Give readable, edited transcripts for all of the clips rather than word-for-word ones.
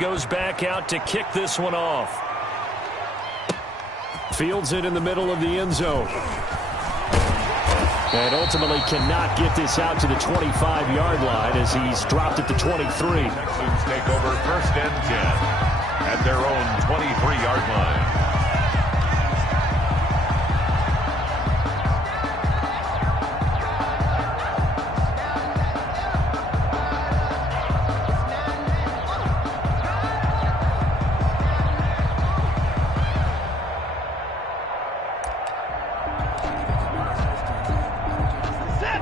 goes back out to kick this one off. Fields it in the middle of the end zone. And ultimately cannot get this out to the 25-yard line as he's dropped at the 23. Texans take over 1st and 10 at their own 23-yard line.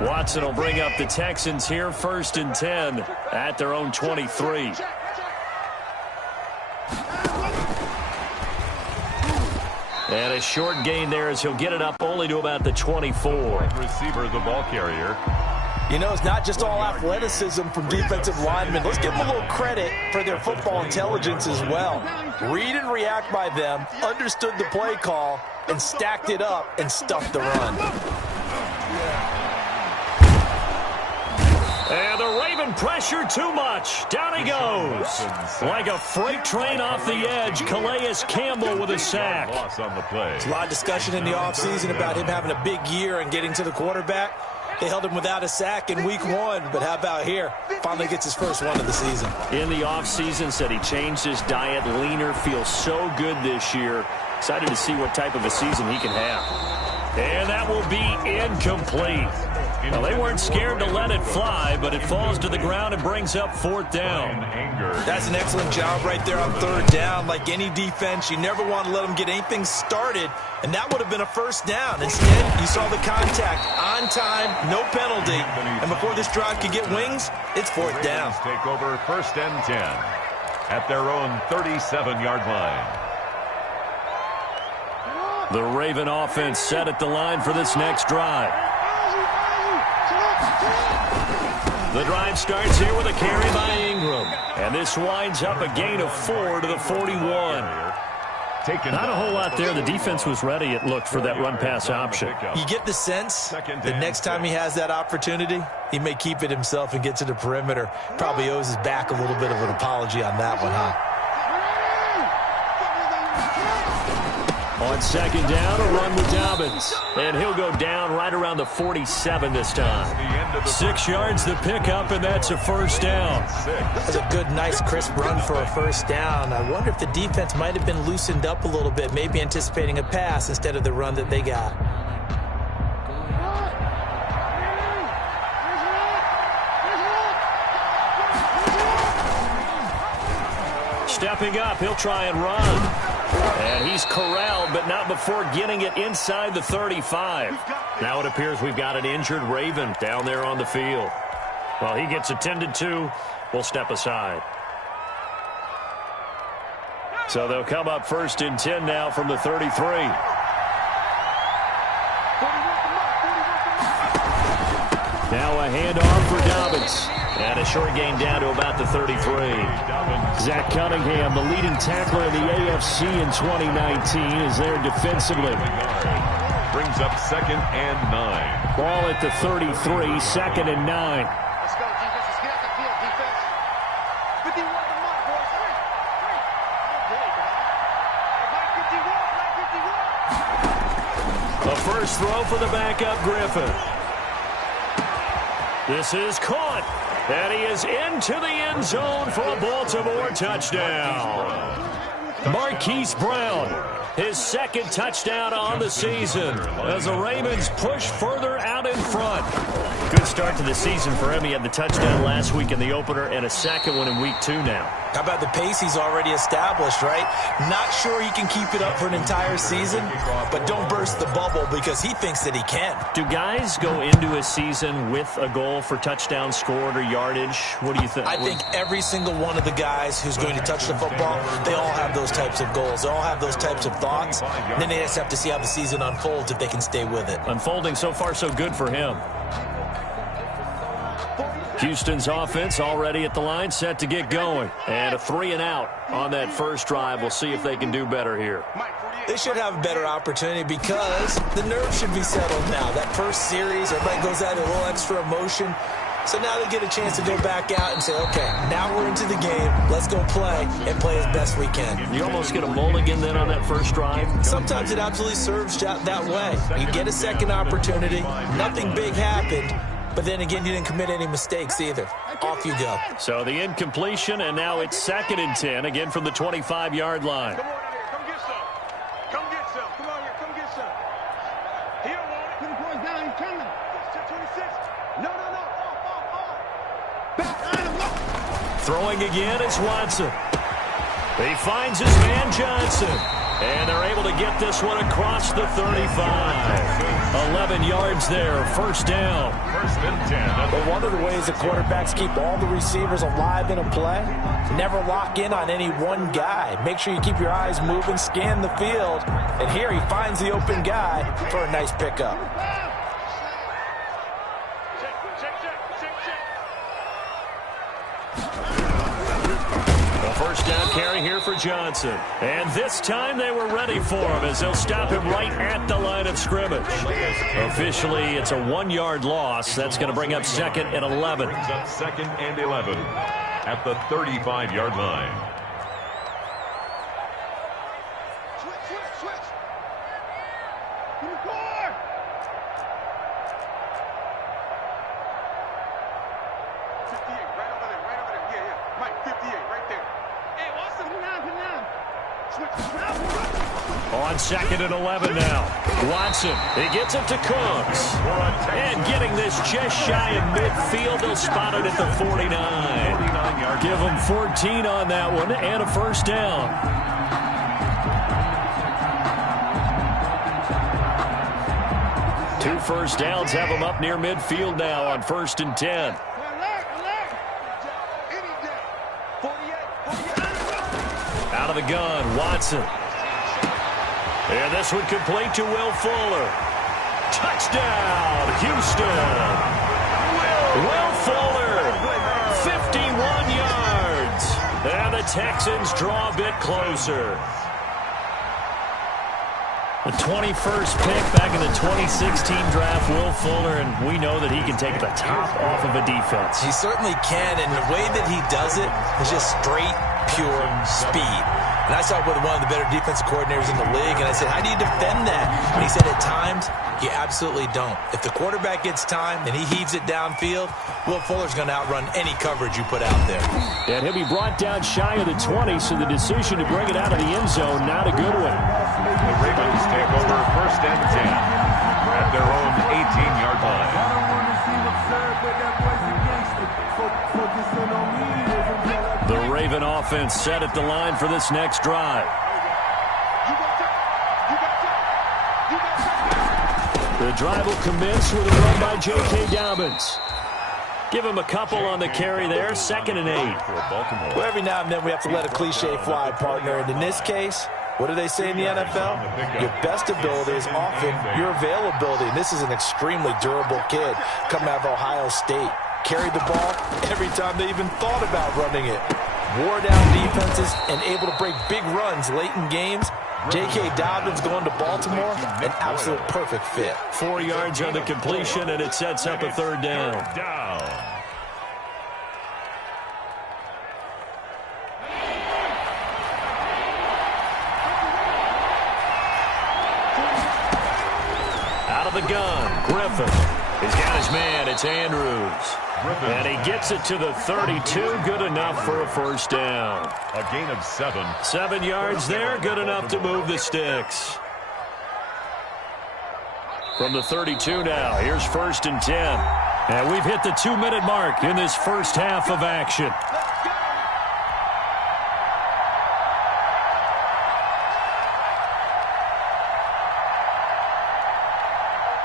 Watson will bring up the Texans here 1st and 10 at their own 23. And a short gain there as he'll get it up only to about the 24. Receiver, the ball carrier. You know, it's not just all athleticism from defensive linemen. Let's give them a little credit for their football intelligence as well. Read and react by them, understood the play call, and stacked it up and stuffed the run. And the Raven pressure too much. Down he goes. Like a freight train off the edge. Calais Campbell with a sack. Loss on the play. There's a lot of discussion in the offseason about him having a big year and getting to the quarterback. They held him without a sack in week 1, but how about here? Finally gets his first one of the season. In the offseason, said he changed his diet, leaner, feels so good this year. Excited to see what type of a season he can have. And that will be incomplete. Well, they weren't scared to let it fly, but it falls to the ground and brings up 4th down. That's an excellent job right there on 3rd down. Like any defense, you never want to let them get anything started, and that would have been a 1st down. Instead, you saw the contact on time, no penalty, and before this drive could get wings, it's 4th down. Take over 1st and 10 at their own 37-yard line. The Raven offense set at the line for this next drive. The drive starts here with a carry by Ingram. And this winds up a gain of 4 to the 41. Not a whole lot there. The defense was ready, it looked, for that run-pass option. You get the sense that next time he has that opportunity, he may keep it himself and get to the perimeter. Probably owes his back a little bit of an apology on that one, huh? On 2nd down, a run with Dobbins. And he'll go down right around the 47 this time. 6 yards the pickup, and that's a 1st down. That's a good, nice, crisp run for a 1st down. I wonder if the defense might have been loosened up a little bit, maybe anticipating a pass instead of the run that they got. Stepping up, he'll try and run. And he's corralled, but not before getting it inside the 35. Now it appears we've got an injured Raven down there on the field. While he gets attended to, we'll step aside. So they'll come up 1st and 10 now from the 33. Now a handoff for Dobbins. And a short gain down to about the 33. Zach Cunningham, the leading tackler in the AFC in 2019, is there defensively. Brings up 2nd and 9. Ball at the 33, 2nd and 9. Let's go, defense. Let's get out the field, defense. 51 to mark, boys. 3. Okay, 51. The first throw for the backup Griffin. This is caught. And he is into the end zone for a Baltimore touchdown. Marquise Brown, his 2nd touchdown on the season as the Ravens push further out in front. Good start to the season for him. He had the touchdown last week in the opener and a 2nd one in week 2 now. How about the pace he's already established, right? Not sure he can keep it up for an entire season, but don't burst the bubble because he thinks that he can. Do guys go into a season with a goal for touchdown scored or yardage? What do you think? I think every single one of the guys who's going to touch the football, they all have those types of goals. They all have those types of thoughts. And then they just have to see how the season unfolds if they can stay with it. Unfolding so far so good for him. Houston's offense already at the line, set to get going. And a 3 and out on that first drive. We'll see if they can do better here. They should have a better opportunity because the nerves should be settled now. That first series, everybody goes out a little extra emotion. So now they get a chance to go back out and say, okay, now we're into the game. Let's go play and play as best we can. You almost get a mulligan then on that first drive? Sometimes it absolutely serves that way. You get a second opportunity. Nothing big happened. But then again, you didn't commit any mistakes either. Off you go. So the incompletion, and now it's 2nd and 10, again from the 25-yard line. Come on out here. Come get some. Come get some. Come on here. Come get some. He don't want it. Put the boys down. He's coming. 26. No. Back. Throwing again, it's Watson. He finds his man Johnson. And they're able to get this one across the 35. 11 yards there, first down. 1st and 10. But one of the ways the quarterbacks keep all the receivers alive in a play, never lock in on any one guy. Make sure you keep your eyes moving, scan the field. And here he finds the open guy for a nice pickup. First down carry here for Johnson. And this time they were ready for him as they'll stop him right at the line of scrimmage. Officially, it's a 1-yard loss. That's going to bring up 2nd and 11. Brings up 2nd and 11 at the 35-yard line. Switch. Give me 4. 58, right over there. Yeah. Mike, 58, right there. Hey, Watson, put down. Switch. On 2nd and 11 now. Watson, he gets it to Cooks. And getting this just shy of midfield, they'll spot it at the 49. Give them 14 on that one and a first down. Two first downs have them up near midfield now on 1st and 10. Out of the gun, Watson. And this one complete to Will Fuller. Touchdown, Houston. Will Fuller, 51 yards. And the Texans draw a bit closer. The 21st pick back in the 2016 draft, Will Fuller, and we know that he can take the top off of a defense. He certainly can, and the way that he does it is just straight, pure speed. And I saw it with one of the better defensive coordinators in the league, and I said, how do you defend that? And he said, at times, you absolutely don't. If the quarterback gets time and he heaves it downfield, Will Fuller's going to outrun any coverage you put out there. And he'll be brought down shy of the 20, so the decision to bring it out of the end zone, not a good one. The Ravens take over 1st and 10 at their own 18-yard line. The Raven offense set at the line for this next drive. The drive will commence with a run by J.K. Dobbins. Give him a couple on the carry there, 2nd and 8. Well, every now and then we have to let a cliche fly, partner. And in this case, what do they say in the NFL? Your best ability is often your availability. And this is an extremely durable kid coming out of Ohio State. Carried the ball every time they even thought about running it. Wore down defenses and able to break big runs late in games. J.K. Dobbins going to Baltimore, an absolute perfect fit. 4 yards on the completion, and it sets up a 3rd down. Out of the gun, Griffin. He's got his man, it's Andrews. And he gets it to the 32, good enough for a first down. A gain of 7. 7 yards there, good enough to move the sticks. From the 32 now, here's 1st and 10. And we've hit the 2-minute mark in this first half of action.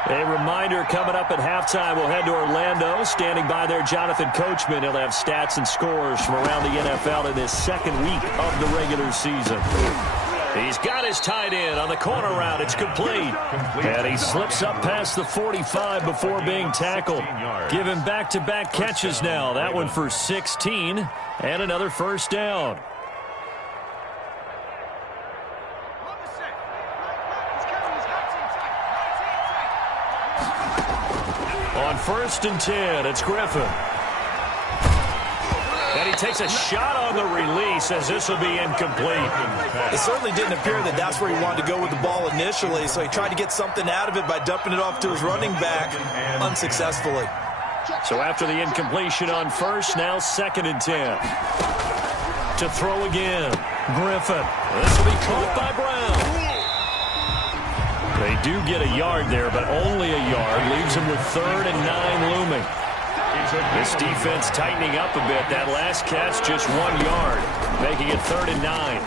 A reminder coming up at halftime, we'll head to Orlando. Standing by there, Jonathan Coachman. He'll have stats and scores from around the NFL in this 2nd week of the regular season. He's got his tight end on the corner route. It's complete. And he slips up past the 45 before being tackled. Give him back-to-back catches now. That one for 16 and another first down. On 1st and 10, it's Griffin. And he takes a shot on the release as this will be incomplete. It certainly didn't appear that that's where he wanted to go with the ball initially, so he tried to get something out of it by dumping it off to his running back unsuccessfully. So after the incompletion on first, now 2nd and 10. To throw again, Griffin. This will be caught by Brown. They do get a yard there, but only a yard. Leaves them with 3rd and 9 looming. This defense tightening up a bit. That last catch, just 1 yard, making it 3rd and 9.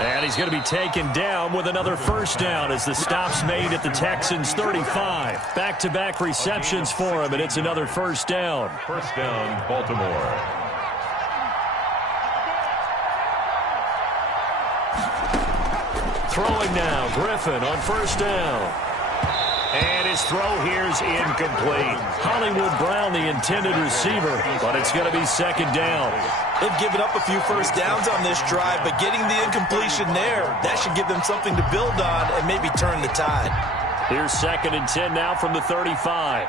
And he's going to be taken down with another first down as the stop's made at the Texans' 35. Back-to-back receptions for him, and it's another first down. First down, Baltimore. Throwing now, Griffin on first down. And his throw here's incomplete. Hollywood Brown, the intended receiver, but it's going to be 2nd down. They've given up a few first downs on this drive, but getting the incompletion there, that should give them something to build on and maybe turn the tide. Here's 2nd and 10 now from the 35.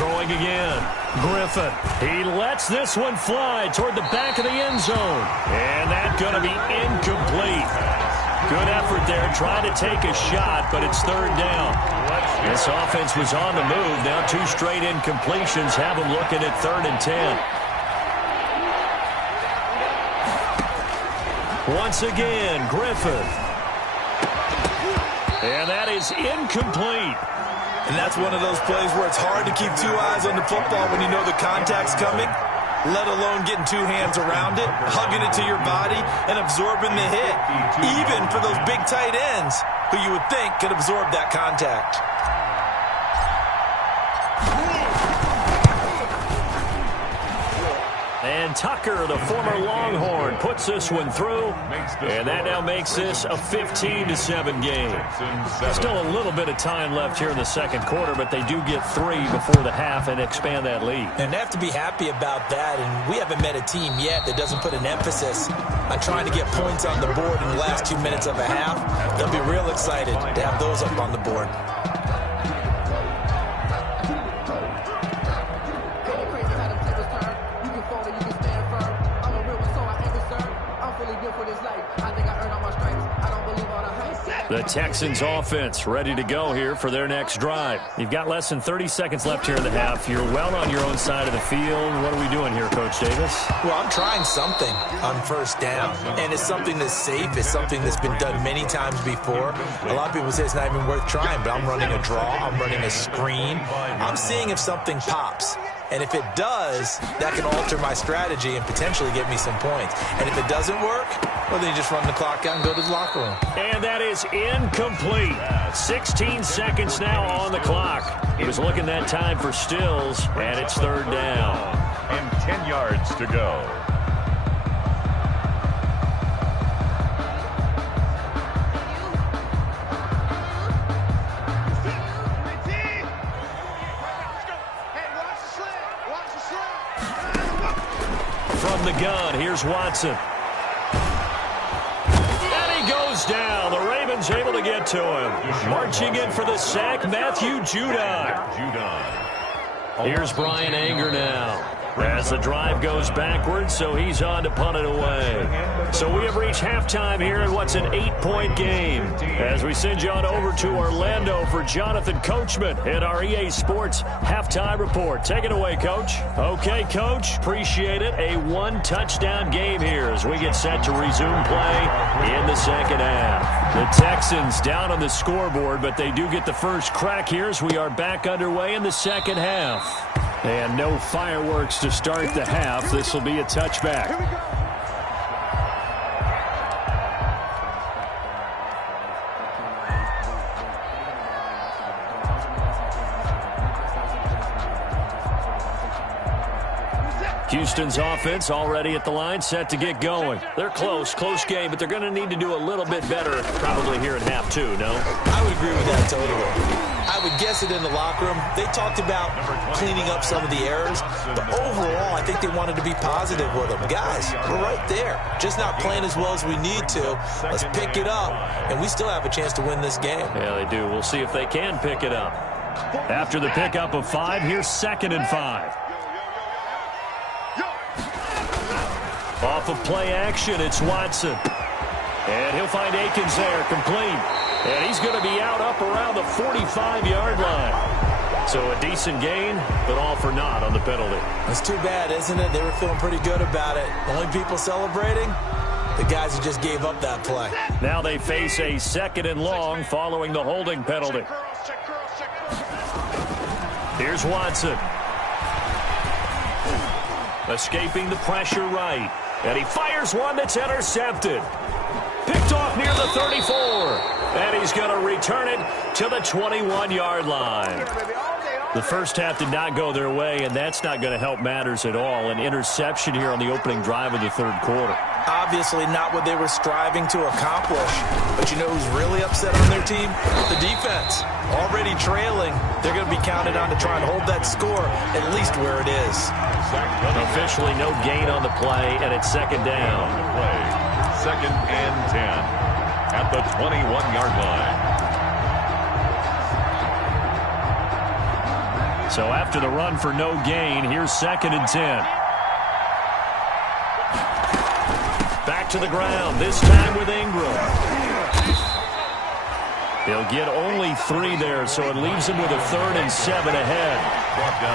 Throwing again. Griffin. He lets this one fly toward the back of the end zone. And that's going to be incomplete. Good effort there, trying to take a shot, but it's 3rd down. This offense was on the move. Now 2 straight incompletions have them looking at 3rd and 10. Once again, Griffin. And that is incomplete. And that's one of those plays where it's hard to keep 2 eyes on the football when you know the contact's coming, let alone getting 2 hands around it, hugging it to your body, and absorbing the hit, even for those big tight ends who you would think could absorb that contact. And Tucker, the former Longhorn, puts this one through. And that now makes this a 15-7 game. Still a little bit of time left here in the 2nd quarter, but they do get 3 before the half and expand that lead. And they have to be happy about that. And we haven't met a team yet that doesn't put an emphasis on trying to get points on the board in the last 2 minutes of a half. They'll be real excited to have those up on the board. The Texans offense ready to go here for their next drive. You've got less than 30 seconds left here in the half. You're well on your own side of the field. What are we doing here, Coach Davis? Well, I'm trying something on first down, and it's something that's safe. It's something that's been done many times before. A lot of people say it's not even worth trying, but I'm running a draw. I'm running a screen. I'm seeing if something pops. And if it does, that can alter my strategy and potentially get me some points. And if it doesn't work, well, then you just run the clock out and go to the locker room. And that is incomplete. 16 seconds now on the clock. He was looking that time for Stills, and it's 3rd down. And 10 yards to go. From the gun, here's Watson. And he goes down. The Ravens able to get to him. Marching in for the sack, Matthew Judon. Here's Brian Anger now. As the drive goes backwards, so he's on to punt it away. So we have reached halftime here in what's an 8-point game. As we send you on over to Orlando for Jonathan Coachman in our EA Sports Halftime Report. Take it away, Coach. Okay, Coach. Appreciate it. A 1-touchdown game here as we get set to resume play in the 2nd half. The Texans down on the scoreboard, but they do get the first crack here as we are back underway in the 2nd half. And no fireworks to start the half. This will be a touchback. Houston's offense already at the line, set to get going. They're close game, but they're going to need to do a little bit better probably here in half 2, no? I would agree with that totally. I would guess it in the locker room. They talked about cleaning up some of the errors, but overall, I think they wanted to be positive with them. Guys, we're right there. Just not playing as well as we need to. Let's pick it up, and we still have a chance to win this game. Yeah, they do. We'll see if they can pick it up. After the pickup of 5, here's 2nd and 5. Off of play action, it's Watson. And he'll find Akins there, complete. And he's going to be out up around the 45-yard line. So a decent gain, but all for naught on the penalty. It's too bad, isn't it? They were feeling pretty good about it. Only people celebrating, the guys who just gave up that play. Now they face a 2nd and long following the holding penalty. Here's Watson. Escaping the pressure right. And he fires one that's intercepted. Picked off near the 34. And he's going to return it to the 21-yard line. The first half did not go their way, and that's not going to help matters at all. An interception here on the opening drive of the 3rd quarter. Obviously not what they were striving to accomplish. But you know who's really upset on their team? The defense. Already trailing. They're going to be counted on to try and hold that score at least where it is. Officially no gain on the play, and it's 2nd down. 2nd and 10 at the 21-yard line. So after the run for no gain, here's 2nd and 10. Back to the ground, this time with Ingram. He'll get only 3 there, so it leaves him with a 3rd and 7 ahead.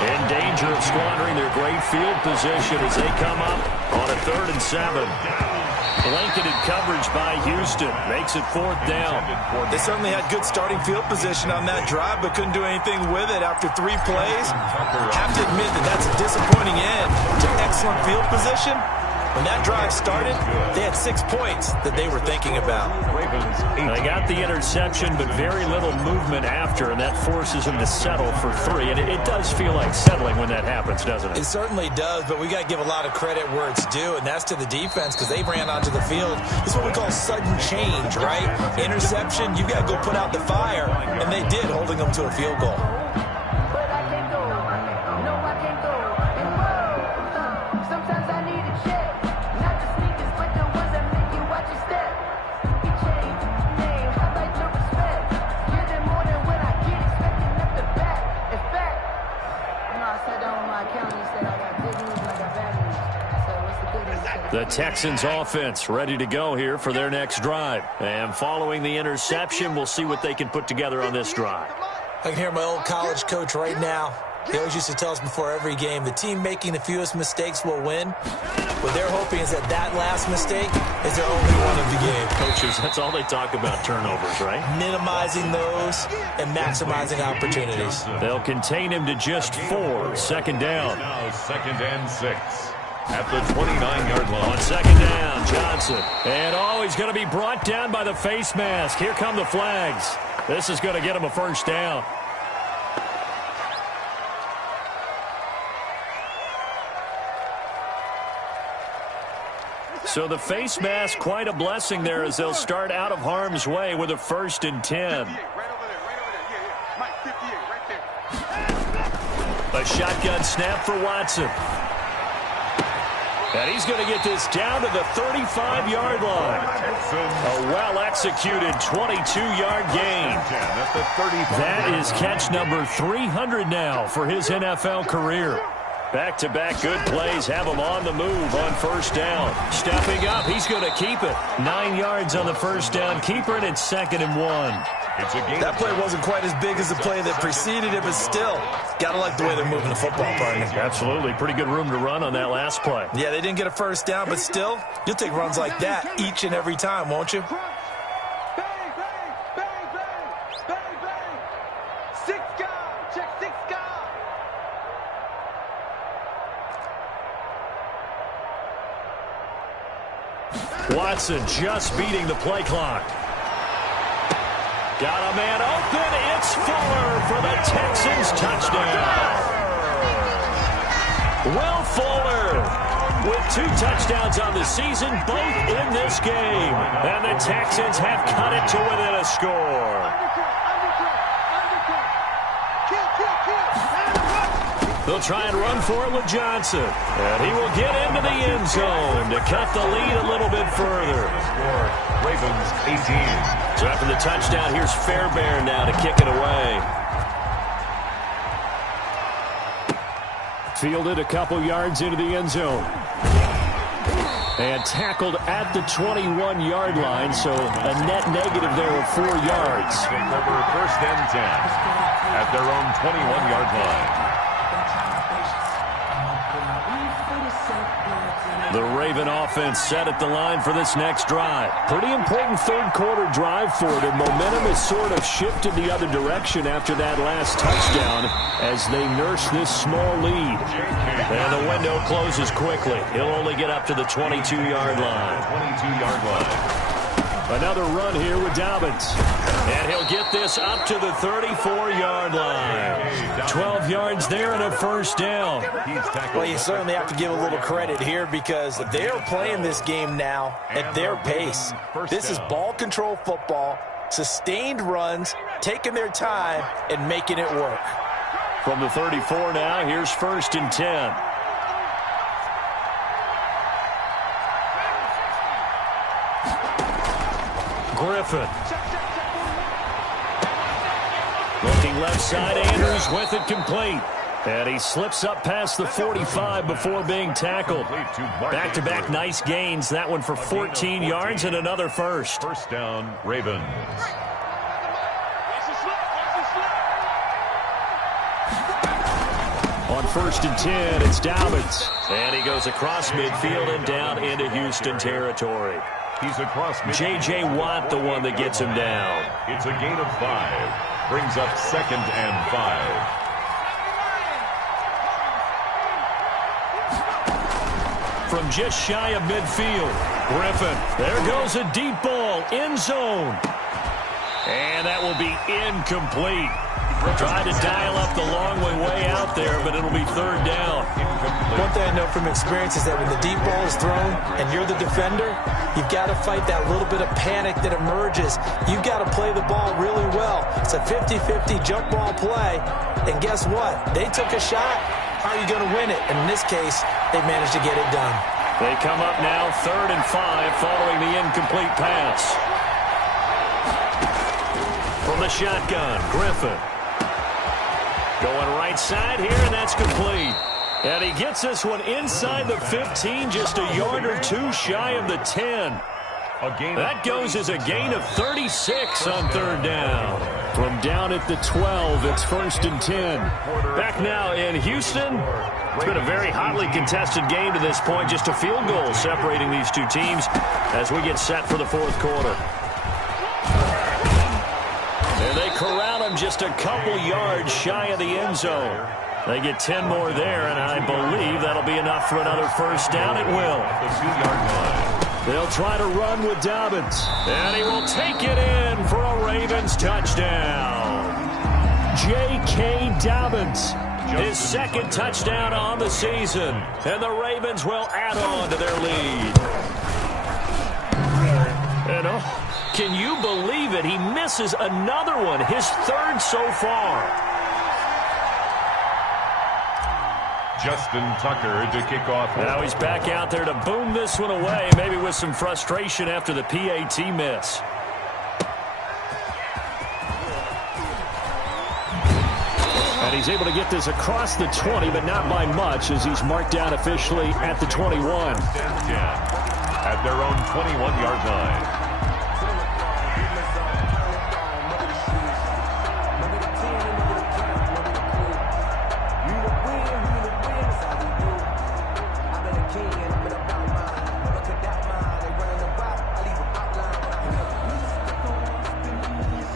In danger of squandering their great field position as they come up on a 3rd and 7. Blanketed coverage by Houston makes it 4th down. They certainly had good starting field position on that drive, but couldn't do anything with it after 3 plays. Have to admit that that's a disappointing end to excellent field position. When that drive started, they had 6 points that they were thinking about. They got the interception, but very little movement after, and that forces them to settle for 3. And it does feel like settling when that happens, doesn't it? It certainly does, but we got to give a lot of credit where it's due, and that's to the defense because they ran onto the field. This is what we call sudden change, right? Interception, you got to go put out the fire, and they did, holding them to a field goal. The Texans offense ready to go here for their next drive. And following the interception, we'll see what they can put together on this drive. I can hear my old college coach right now. He always used to tell us before every game, the team making the fewest mistakes will win. What they're hoping is that that last mistake is their only one of the game. Coaches, that's all they talk about, turnovers, right? Minimizing those and maximizing opportunities. They'll contain him to just 4. 2nd down. Now 2nd and 6 at the 29-yard line. On 2nd down, Johnson. And he's going to be brought down by the face mask. Here come the flags. This is going to get him a 1st down. So the face mask, quite a blessing there as they'll start out of harm's way with a 1st and 10. A shotgun snap for Watson. And he's going to get this down to the 35-yard line. A well-executed 22-yard gain. That is catch number 300 now for his NFL career. Back-to-back good plays have him on the move on 1st down. Stepping up, he's going to keep it. 9 yards on the 1st down. Keeper, and it's 2nd and 1. That play wasn't quite as big as the play that preceded it, but still, got to like the way they're moving the football, partner. Absolutely. Pretty good room to run on that last play. Yeah, they didn't get a 1st down, but still, you'll take runs like that each and every time, won't you? Watson just beating the play clock. Got a man open. It's Fuller for the Texans touchdown. Will Fuller with 2 touchdowns on the season, both in this game. And the Texans have cut it to within a score. They'll try and run for it with Johnson. And he will get into the end zone to cut the lead a little bit further. Ravens 18. So after the touchdown, here's Fairbairn now to kick it away. Fielded a couple yards into the end zone. And tackled at the 21-yard line, so a net negative there of 4 yards. Take over first and 10 at their own 21-yard line. The Raven offense set at the line for this next drive. Pretty important third-quarter drive for them. Momentum has sort of shifted the other direction after that last touchdown as they nurse this small lead. And the window closes quickly. He'll only get up to the 22-yard line. 22-yard line. Another run here with Dobbins. And he'll get this up to the 34-yard line. 12 yards there and a first down. Well, you certainly have to give a little credit here because they're playing this game now at their pace. This is ball control football, sustained runs, taking their time, and making it work. From the 34 now, here's first and 10. Griffin. Looking left side, Andrews with it complete. And he slips up past the 45 before being tackled. Back-to-back nice gains. That one for 14 yards and another first. First down, Ravens. On first and 10, it's Dobbins. And he goes across midfield and down into Houston territory. He's across midfield. J.J. Watt, the one that gets him down. It's a gain of 5. Brings up second and 5. From just shy of midfield, Griffin. There goes a deep ball, end zone. And that will be incomplete. Tried to dial up the long way out there, but it'll be third down. One thing I know from experience is that when the deep ball is thrown and you're the defender, you've got to fight that little bit of panic that emerges. You've got to play the ball really well. It's a 50-50 jump ball play. And guess what? They took a shot. How are you going to win it? And in this case, they managed to get it done. They come up now third and 5 following the incomplete pass. From the shotgun, Griffin. Going right side here, and that's complete. And he gets this one inside the 15, just a yard or two shy of the 10. That goes as a gain of 36 on third down. From down at the 12, it's first and 10. Back now in Houston. It's been a very hotly contested game to this point. Just a field goal separating these two teams as we get set for the fourth quarter. And they corral him just a couple yards shy of the end zone. They get 10 more there, and I believe that'll be enough for another first down. It will. The 2-yard line. They'll try to run with Dobbins. And he will take it in for a Ravens touchdown. J.K. Dobbins. His second touchdown on the season. And the Ravens will add on to their lead. And can you believe it? He misses another one, his third so far. Justin Tucker to kick off. Now he's back out there to boom this one away, maybe with some frustration after the PAT miss. And he's able to get this across the 20, but not by much, as he's marked down officially at the 21. At their own 21-yard line.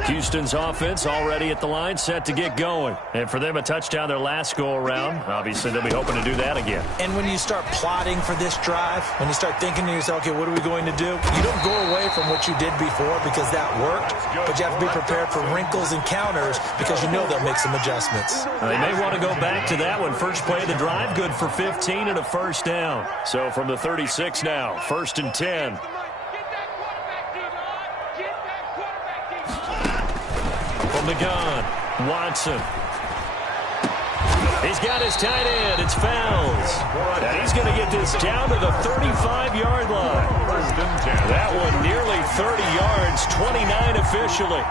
Houston's offense already at the line, set to get going. And for them, a touchdown their last go-around. Obviously, they'll be hoping to do that again. And when you start plotting for this drive, when you start thinking to yourself, okay, what are we going to do? You don't go away from what you did before because that worked, but you have to be prepared for wrinkles and counters because you know they'll make some adjustments. They may want to go back to that one. First play of the drive, good for 15 and a first down. So from the 36 now, first and 10. From the gun, Watson. he's got his tight end. It's Fowles. And he's going to get this down to the 35-yard line. That one nearly 30 yards, 29 officially.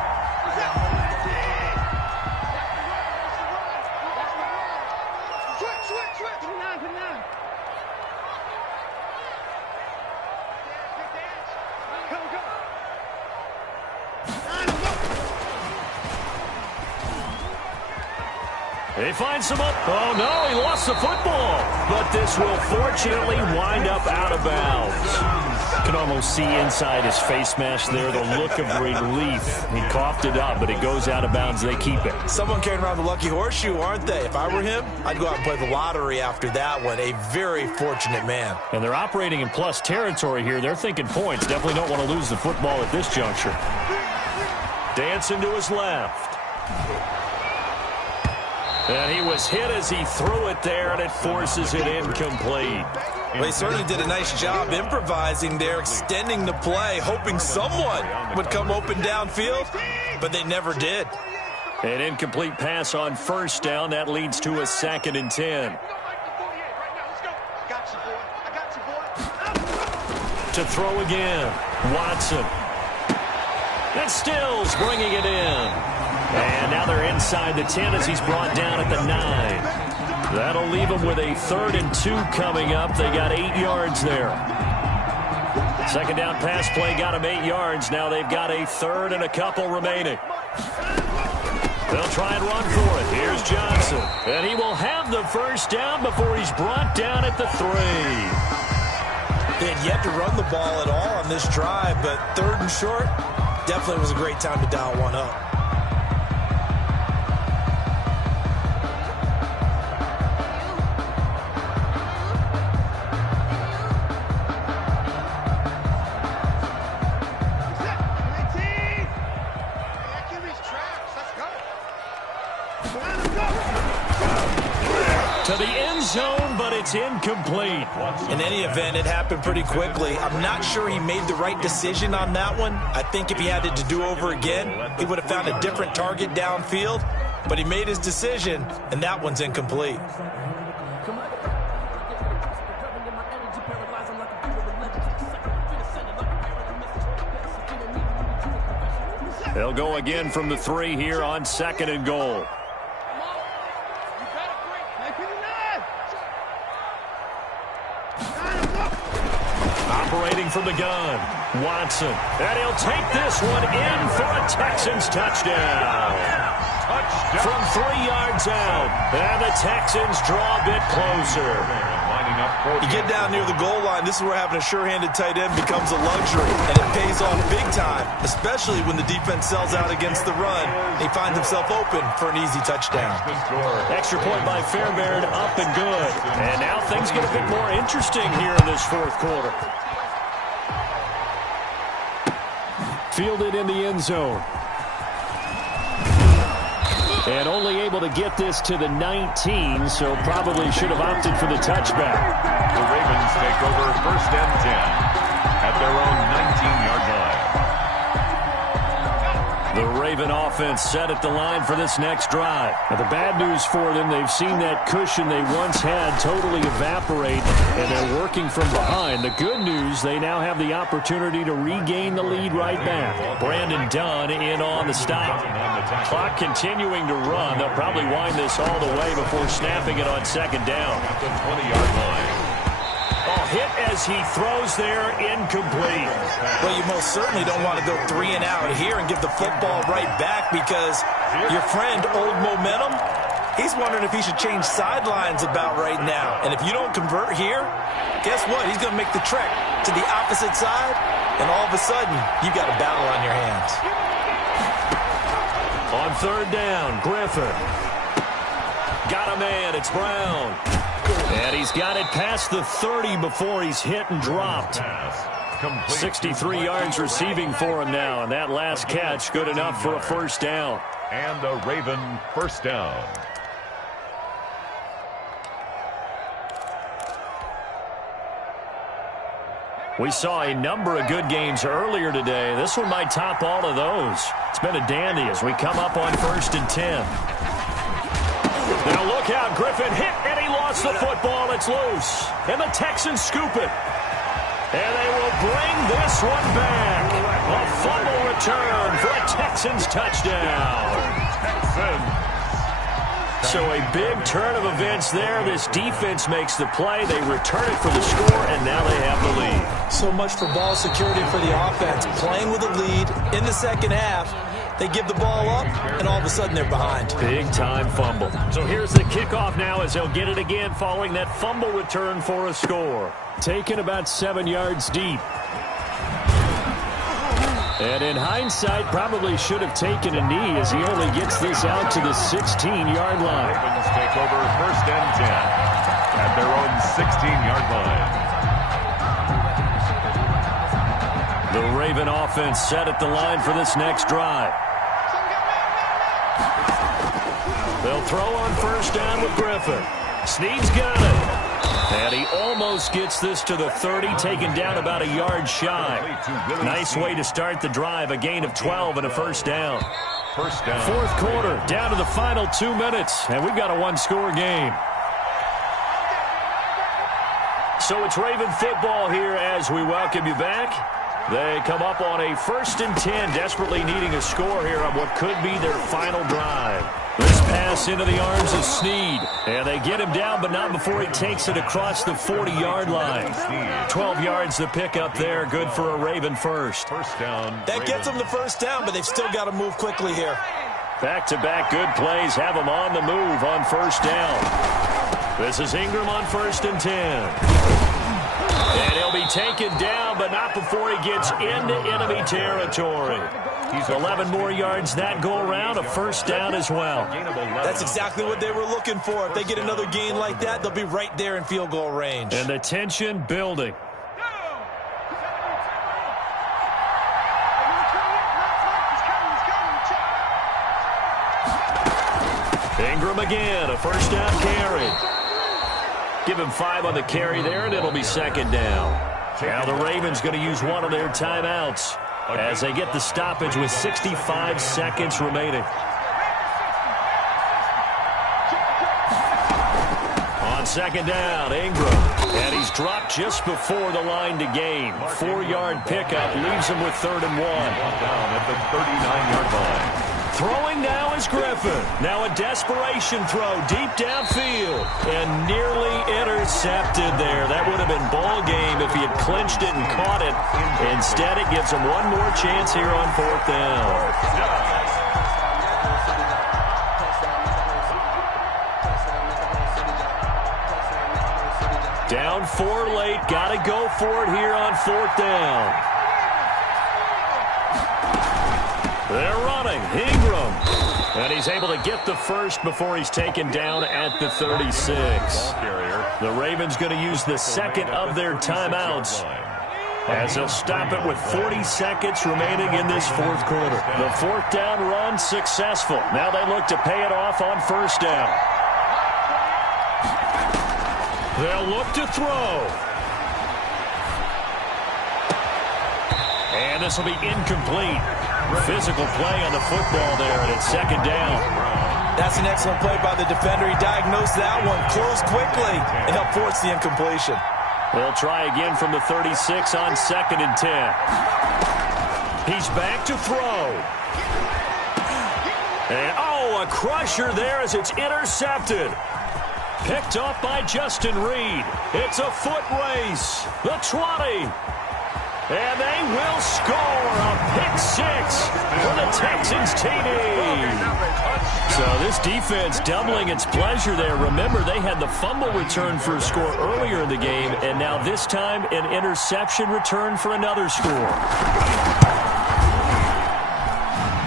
He finds him up. Oh, no, he lost the football. But this will fortunately wind up out of bounds. You can almost see inside his face mask there the look of relief. He coughed it up, but it goes out of bounds. They keep it. Someone carrying around the lucky horseshoe, aren't they? If I were him, I'd go out and play the lottery after that one. A very fortunate man. And they're operating in plus territory here. They're thinking points. Definitely don't want to lose the football at this juncture. Dancing to his left. And he was hit as he threw it there, and it forces it incomplete. Well, he certainly did a nice job improvising there, extending the play, hoping someone would come open downfield, but they never did. An incomplete pass on first down. That leads to a 2nd and 10. To throw again. Watson. And Stills bringing it in. And now they're inside the 10 as he's brought down at the 9. That'll leave them with a 3rd and 2 coming up. They got 8 yards there. 2nd down pass play got them 8 yards. Now they've got a 3rd and a couple remaining. They'll try and run for it. Here's Johnson. And he will have the first down before he's brought down at the 3. They had yet to run the ball at all on this drive, but 3rd and short definitely was a great time to dial one up. To the end zone, but it's incomplete. In any event, it happened pretty quickly. I'm not sure he made the right decision on that one. I think if he had it to do over again, he would have found a different target downfield. But he made his decision, and that one's incomplete. They'll go again from the 3 here on 2nd and goal. Operating from the gun, Watson. And he'll take this one in for a Texans touchdown. From 3 yards out. And the Texans draw a bit closer. You get down near the goal line, this is where having a sure-handed tight end becomes a luxury. And it pays off big time, especially when the defense sells out against the run. He finds himself open for an easy touchdown. Extra point by Fairbairn, up and good. And now things get a bit more interesting here in this 4th quarter. Fielded in the end zone. And only able to get this to the 19, so probably should have opted for the touchback. The Ravens take over 1st and 10 at their own 19-yard line. The Raven offense set at the line for this next drive. Now, the bad news for them, they've seen that cushion they once had totally evaporate, and they're working from behind. The good news, they now have the opportunity to regain the lead right back. Brandon Dunn in on the stop. Clock continuing to run. They'll probably wind this all the way before snapping it on 2nd down. At the 20-yard line. Oh, hit as he throws there, incomplete. Well, you most certainly don't want to go 3 and out here and give the football right back because your friend, Old Momentum, he's wondering if he should change sidelines about right now. And if you don't convert here, guess what? He's going to make the trek to the opposite side, and all of a sudden, you've got a battle on your hands. On 3rd down, Griffin. Got a man, it's Brown. And he's got it past the 30 before he's hit and dropped. 63 yards receiving for him now, and that last catch good enough for a 1st down. And a Raven 1st down. We saw a number of good games earlier today. This one might top all of those. It's been a dandy as we come up on 1st and 10. Now Now look out, Griffin hit, and he lost the football. It's loose. And the Texans scoop it. And they will bring this one back. A fumble return for a Texans touchdown. So a big turn of events there. This defense makes the play. They return it for the score, and now they have the lead. So much for ball security for the offense. Playing with a lead in the second half. They give the ball up, and all of a sudden they're behind. Big-time fumble. So here's the kickoff now as they'll get it again following that fumble return for a score. Taken about 7 yards deep. And in hindsight, probably should have taken a knee as he only gets this out to the 16-yard line. Ravens take over 1st and 10 at their own 16-yard line. The Raven offense set at the line for this next drive. They'll throw on 1st down with Griffin. Snead's got it. And he almost gets this to the 30, taken down about a yard shy. Nice way to start the drive, a gain of 12 and a 1st down. 4th quarter, down to the final 2 minutes, and we've got a one-score game. So it's Raven football here as we welcome you back. They come up on a 1st and 10, desperately needing a score here on what could be their final drive. This pass into the arms of Snead. And they get him down, but not before he takes it across the 40-yard line. 12 yards to pick up there. Good for a Raven first. That gets them the 1st down, but they've still got to move quickly here. Back-to-back good plays have them on the move on 1st down. This is Ingram on 1st and 10. And he'll be taken down, but not before he gets into enemy territory. He's 11 more yards that go around, a 1st down as well. That's exactly what they were looking for. If they get another gain like that, they'll be right there in field goal range. And the tension building. Ingram again, a 1st down carry. Give him 5 on the carry there, and it'll be 2nd down. Now the Ravens going to use one of their timeouts as they get the stoppage with 65 seconds remaining. On 2nd down, Ingram. And he's dropped just before the line to gain. 4-yard pickup leaves him with 3rd and 1. Down at the 39-yard line. Throwing now is Griffin. Now a desperation throw deep downfield. And nearly intercepted there. That would have been ball game if he had clinched it and caught it. Instead, it gives him one more chance here on 4th down. Down 4 late. Got to go for it here on 4th down. They're running. Ingram. And he's able to get the 1st before he's taken down at the 36. The Ravens going to use the 2nd of their timeouts as they'll stop it with 40 seconds remaining in this 4th quarter. The 4th down run successful. Now they look to pay it off on 1st down. They'll look to throw. And this will be incomplete. Physical play on the football there, and it's 2nd down. That's an excellent play by the defender. He diagnosed that one, closed quickly, and helped force the incompletion. They'll try again from the 36 on 2nd and 10. He's back to throw. And, a crusher there as it's intercepted. Picked off by Justin Reed. It's a foot race. The 20. And they will score a pick 6 for the Texans TD. So this defense doubling its pleasure there. Remember, they had the fumble return for a score earlier in the game, and now this time an interception return for another score.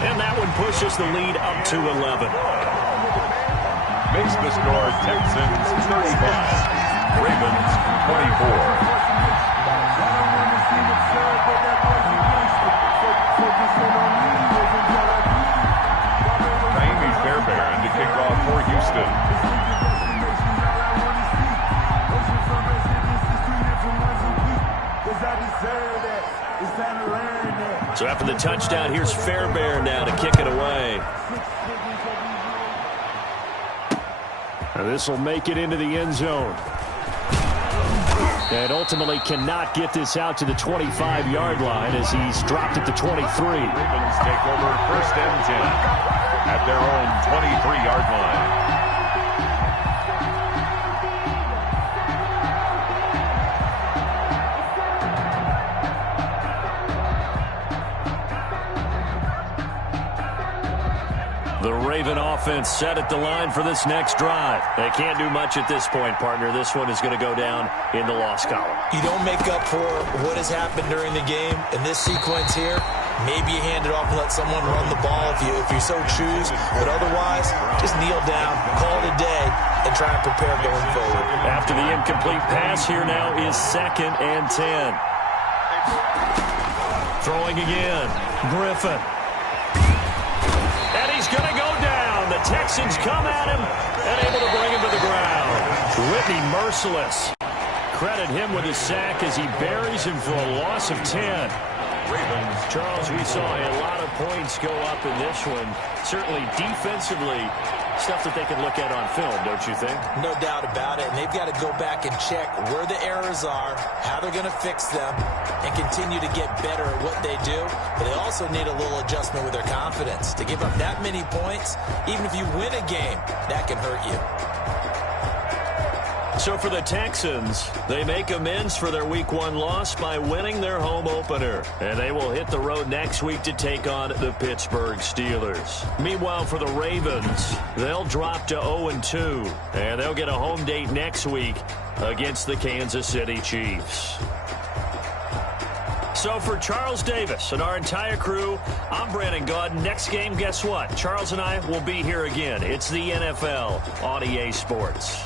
And that one pushes the lead up to 11. Makes the score Texans 35, Ravens 24. Fairbairn to kick off for Houston. So after the touchdown, here's Fairbairn now to kick it away. This will make it into the end zone. And ultimately cannot get this out to the 25-yard line as he's dropped at the 23. Ravens take over 1st and 10 at their own 23-yard line. The Raven offense set at the line for this next drive. They can't do much at this point, partner. This one is going to go down in the loss column. You don't make up for what has happened during the game. In this sequence here, maybe you hand it off and let someone run the ball if you so choose. But otherwise, just kneel down, call it a day, and try and prepare going forward. After the incomplete pass, here now is 2nd and 10. Throwing again. Griffin. And he's going to go down. The Texans come at him and able to bring him to the ground. Whitney merciless. Credit him with his sack as he buries him for a loss of 10. Ravens. Charles, we saw a lot of points go up in this one. Certainly defensively, stuff that they can look at on film, don't you think? No doubt about it. And they've got to go back and check where the errors are, how they're going to fix them, and continue to get better at what they do. But they also need a little adjustment with their confidence. To give up that many points, even if you win a game, that can hurt you. So for the Texans, they make amends for their Week 1 loss by winning their home opener. And they will hit the road next week to take on the Pittsburgh Steelers. Meanwhile, for the Ravens, they'll drop to 0-2. And they'll get a home date next week against the Kansas City Chiefs. So for Charles Davis and our entire crew, I'm Brandon Gaudin. Next game, guess what? Charles and I will be here again. It's the NFL on EA Sports.